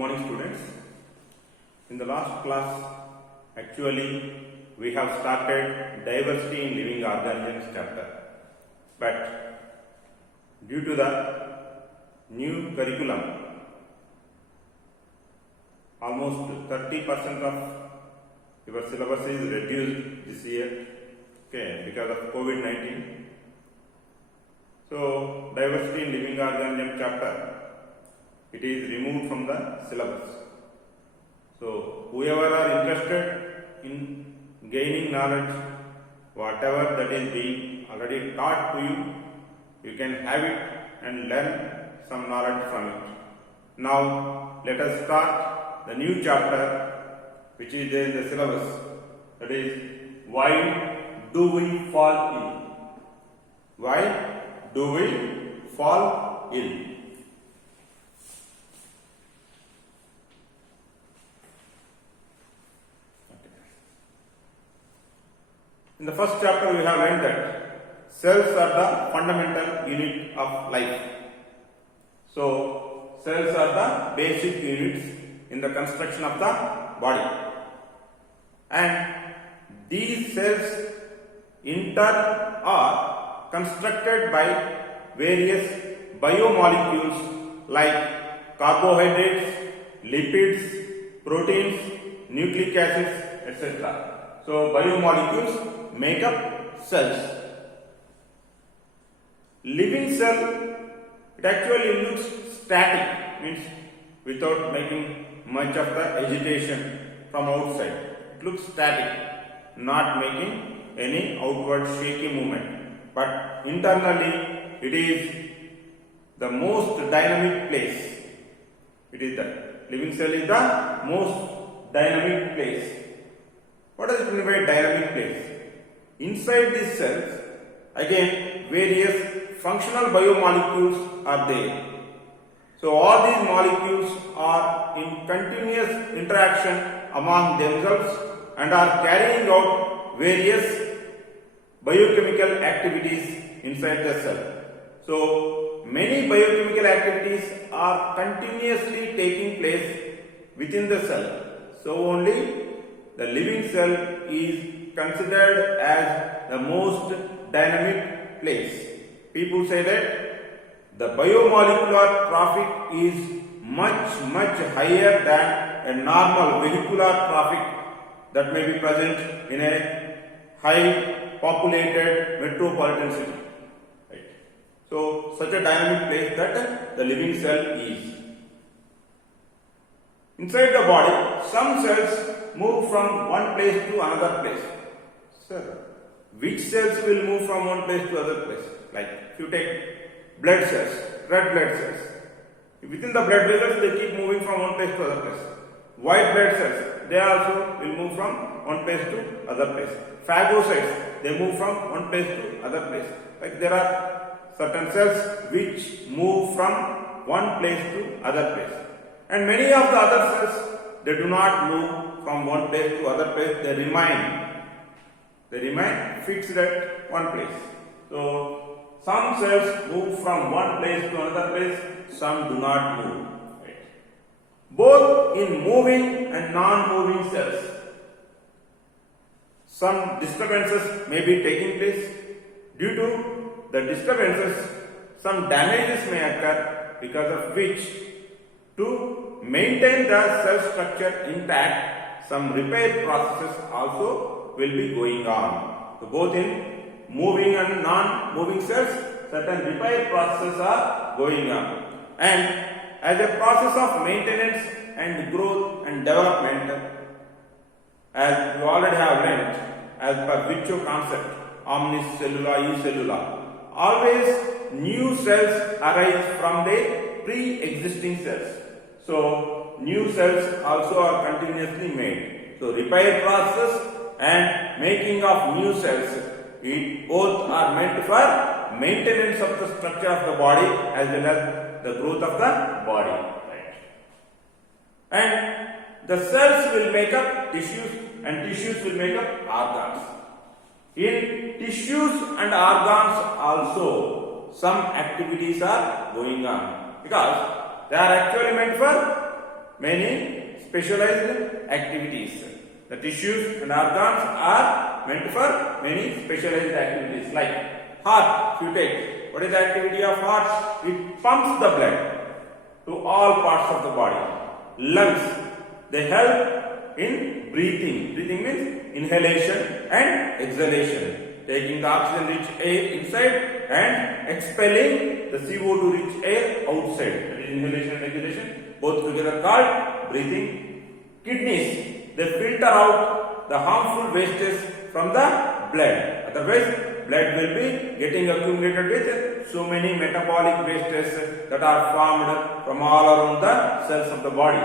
morning, students. In the last class, actually, we have started diversity in living organisms chapter. But due to the new curriculum, almost 30% of your syllabus is reduced this year, okay, because of COVID-19. So, diversity in living organism chapter, it is removed from the syllabus. So, whoever are interested in gaining knowledge, whatever that is being already taught to you, you can have it and learn some knowledge from it. Now, let us start the new chapter which is there in the syllabus, that is, why do we fall ill? Why do we fall ill? In the first chapter, we have learned that cells are the fundamental unit of life. So, cells are the basic units in the construction of the body. And these cells in turn are constructed by various biomolecules like carbohydrates, lipids, proteins, nucleic acids, etc. So, biomolecules make up cells. Living cell, it actually looks static, means without making much of the agitation from outside. It looks static, not making any outward shaky movement. But internally, it is the most dynamic place. It is the living cell is the most dynamic place. What does it mean by dynamic place? Inside these cells, again, various functional biomolecules are there. So, all these molecules are in continuous interaction among themselves and are carrying out various biochemical activities inside the cell. So, many biochemical activities are continuously taking place within the cell. So, only the living cell is considered as the most dynamic place. People say that the biomolecular traffic is much higher than a normal vehicular traffic that may be present in a high populated metropolitan city. Right. So, such a dynamic place that the living cell is. Inside the body, some cells move from one place to another place. Sir, which cells will move from one place to other place? Like if you take blood cells, red blood cells. Within the blood vessels, they keep moving from one place to other place. White blood cells, they also will move from one place to other place. Phagocytes, they move from one place to other place. Like there are certain cells which move from one place to other place. And many of the other cells, they do not move from one place to other place, they remain fixed at one place. So, some cells move from one place to another place, some do not move. Right. Both in moving and non-moving cells, some disturbances may be taking place. Due to the disturbances, some damages may occur, because of which, to maintain the cell structure intact, some repair processes also will be going on. So, both in moving and non-moving cells, certain repair processes are going on. And as a process of maintenance and growth and development, as you already have learnt, as per Virchow concept, omnis cellula e cellula, always new cells arise from the pre-existing cells. So, new cells also are continuously made. So, repair process and making of new cells, it both are meant for maintenance of the structure of the body as well as the growth of the body. Right. And the cells will make up tissues and tissues will make up organs. In tissues and organs also some activities are going on, because they are actually meant for many specialized activities. The tissues and organs are meant for many specialized activities. Like heart, if you take, what is the activity of heart? It pumps the blood to all parts of the body. Lungs, they help in breathing. Breathing means inhalation and exhalation. Taking the oxygen-rich air inside and expelling the CO2 rich air outside. That is inhalation and exhalation, both together called breathing. Kidneys, they filter out the harmful wastes from the blood. Otherwise, blood will be getting accumulated with so many metabolic wastes that are formed from all around the cells of the body.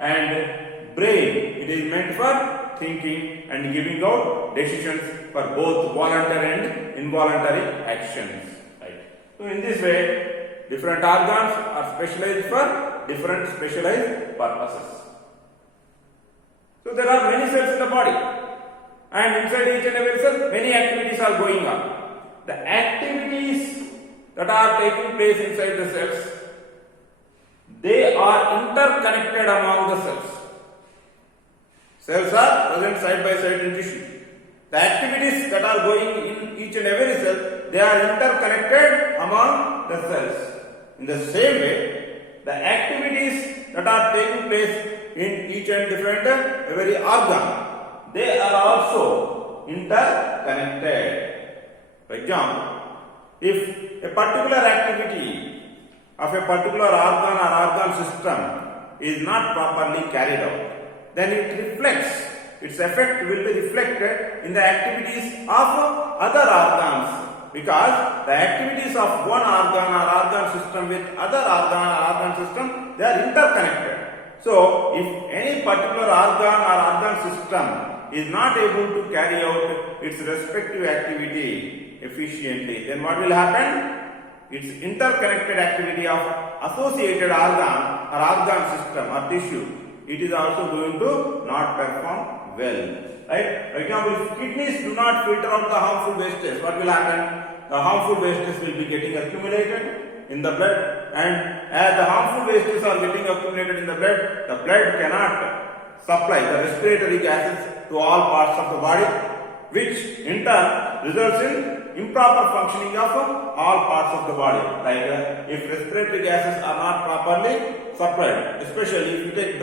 And brain, it is meant for thinking and giving out decisions for both voluntary and involuntary actions. Right. So in this way, different organs are specialized for different specialized purposes. So there are many cells in the body, and inside each and every cell, many activities are going on. The activities that are taking place inside the cells, they are interconnected among the cells. Cells are present side by side in tissue. The activities that are going in each and every cell, they are interconnected among the cells. In the same way, the activities that are taking place in each and different every organ, they are also interconnected. For example, if a particular activity of a particular organ or organ system is not properly carried out, then it reflects, its effect will be reflected in the activities of other organs, because the activities of one organ or organ system with other organ or organ system, they are interconnected. So, if any particular organ or organ system is not able to carry out its respective activity efficiently, then what will happen? Its interconnected activity of associated organ or organ system or tissue, it is also going to not perform well. Right? For example, if kidneys do not filter out the harmful wastes, what will happen? The harmful wastes will be getting accumulated in the blood, and as the harmful wastes are getting accumulated in the blood cannot supply the respiratory gases to all parts of the body, which in turn results in improper functioning of all parts of the body. Like if respiratory gases are not properly supplied, especially if you take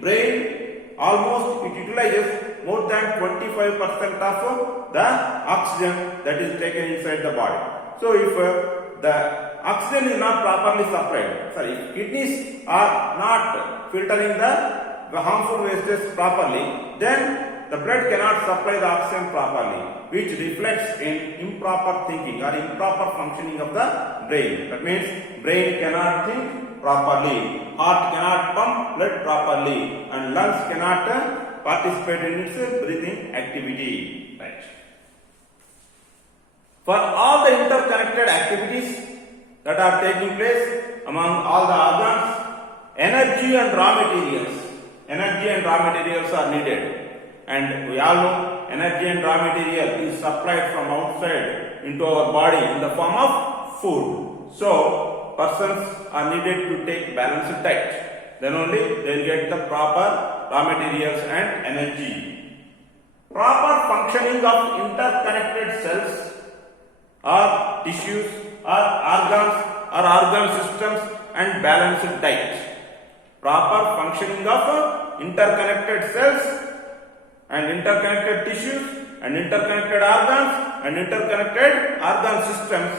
brain almost it utilizes more than 25% of the oxygen that is taken inside the body. So if the oxygen is not properly supplied, if kidneys are not filtering the harmful wastes properly, then the blood cannot supply the oxygen properly, which reflects in improper thinking or improper functioning of the brain. That means brain cannot think properly, heart cannot pump blood properly, and lungs cannot participate in its breathing activity. Right. For all the interconnected activities that are taking place among all the organs, energy and raw materials are needed. And we all know energy and raw material is supplied from outside into our body in the form of food. So, persons are needed to take balanced diet. Then only they will get the proper raw materials and energy. Proper functioning of interconnected cells or tissues or organs or organ systems and balanced diet. Proper functioning of interconnected cells and interconnected tissues and interconnected organs and interconnected organ systems,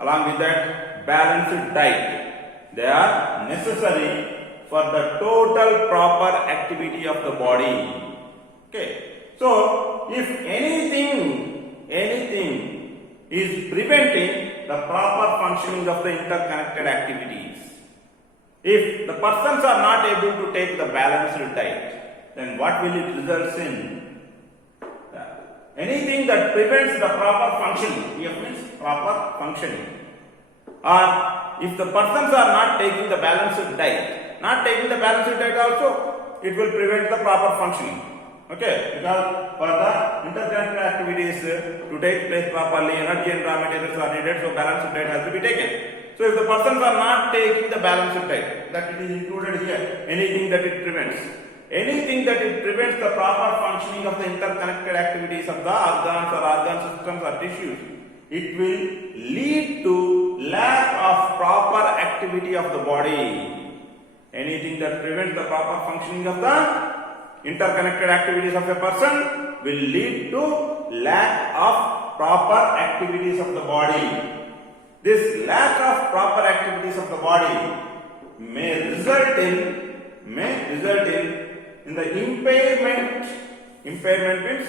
along with that balanced diet. They are necessary for the total proper activity of the body. Okay. So, if anything is preventing the proper functioning of the interconnected activities, if the persons are not able to take the balanced diet, then what will it result in? Anything that prevents the proper functioning, means proper functioning. Or if the persons are not taking the balanced diet, also, it will prevent the proper functioning. Okay, because for the interconnected activities to take place properly, energy and raw materials are needed, so balanced diet has to be taken. So if the persons are not taking the balanced diet, that it is included here, anything that it prevents the proper functioning of the interconnected activities of the organs or organ systems or tissues, it will lead to lack of proper activity of the body. Anything that prevents the proper functioning of the interconnected activities of a person will lead to lack of proper activities of the body. This lack of proper activities of the body may result in the impairment. Impairment means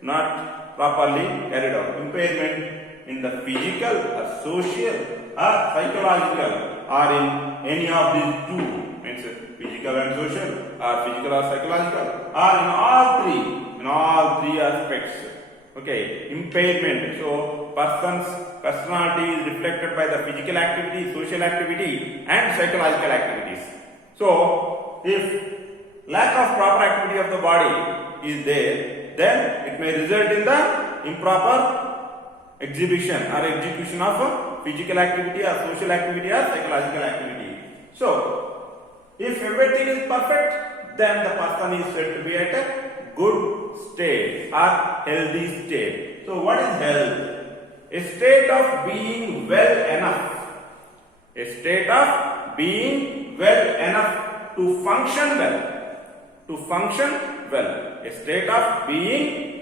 not properly carried out. Impairment in the physical or social or psychological or in any of these two, means physical and social or physical or psychological, or in all three aspects. Okay, impairment. So person's personality is reflected by the physical activity, social activity and psychological activities. So if lack of proper activity of the body is there, then it may result in the improper exhibition or execution of physical activity or social activity or psychological activity. So if everything is perfect, then the person is said to be at a good state or healthy state. So what is health? A state of being well enough. A state of being well enough to function well. To function well. A state of being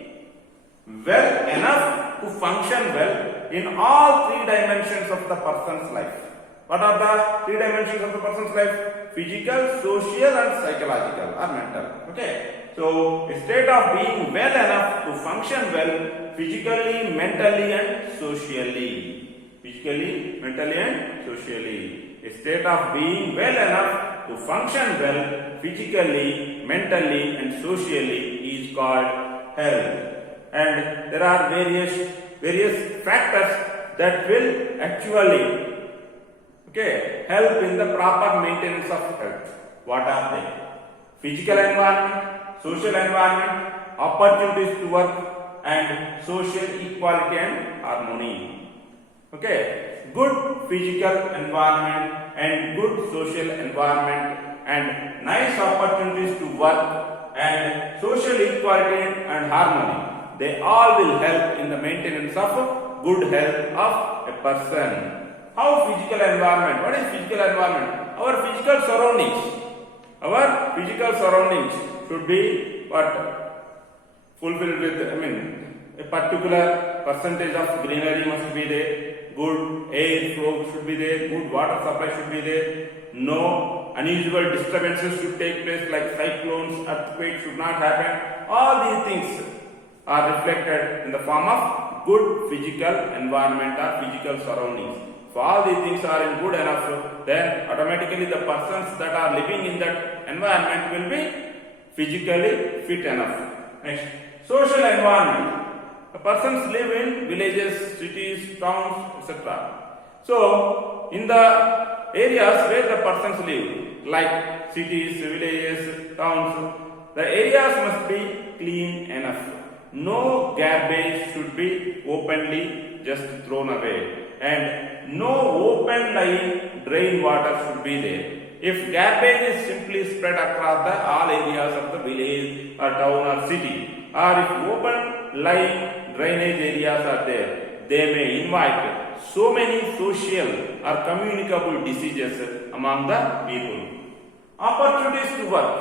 well enough to function well in all three dimensions of the person's life. What are the three dimensions of the person's life? Physical, social and psychological or mental. Okay. So, a state of being well enough to function well physically, mentally and socially. Physically, mentally and socially. A state of being well enough to function well physically, mentally and socially is called health. And there are various factors that will actually help in the proper maintenance of health. What are they? Physical environment, social environment, opportunities to work and social equality and harmony. Okay, good physical environment and good social environment and nice opportunities to work and social equality and harmony, they all will help in the maintenance of good health of a person. How physical environment? What is physical environment? Our physical surroundings. Our physical surroundings should be what? Fulfilled with, a particular percentage of greenery must be there, good air flow should be there, good water supply should be there, no unusual disturbances should take place like cyclones, earthquakes should not happen. All these things are reflected in the form of good physical environment or physical surroundings. If all these things are in good enough, then automatically the persons that are living in that environment will be physically fit enough. Next, social environment. The persons live in villages, cities, towns, etc. So, in the areas where the persons live, like cities, villages, towns, the areas must be clean enough. No garbage should be openly just thrown away, and no open lying drain water should be there. If garbage is simply spread across the all areas of the village or town or city, or if open lying drainage areas are there, they may invite so many social or communicable diseases among the people. Opportunities to work.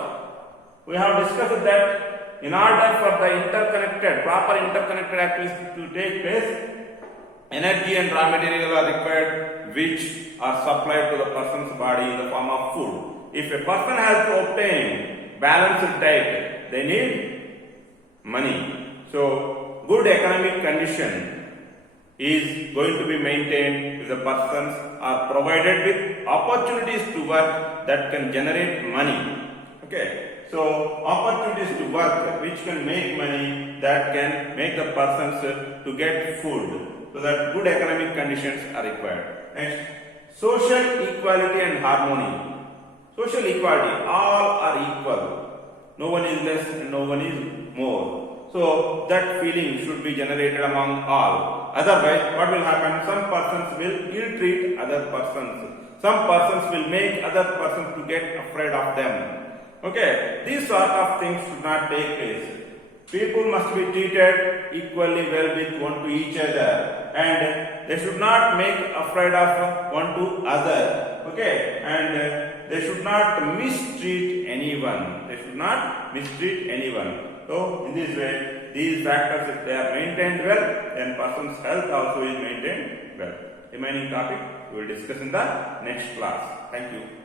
We have discussed that in order for the proper interconnected activities to take place, energy and raw materials are required which are supplied to the person's body in the form of food. If a person has to obtain balanced diet, they need money. So, good economic condition is going to be maintained if the persons are provided with opportunities to work that can generate money. Okay. So, opportunities to work which can make money, that can make the persons to get food. So that good economic conditions are required. Next, social equality and harmony. Social equality, all are equal. No one is less and no one is more. So that feeling should be generated among all. Otherwise, what will happen? Some persons will ill-treat other persons. Some persons will make other persons to get afraid of them. Okay, these sort of things should not take place. People must be treated equally well with one to each other, and they should not make afraid of one to other. Okay, and they should not mistreat anyone. They should not mistreat anyone. So in this way, these factors, if they are maintained well, then person's health also is maintained well. Remaining topic we will discuss in the next class. Thank you.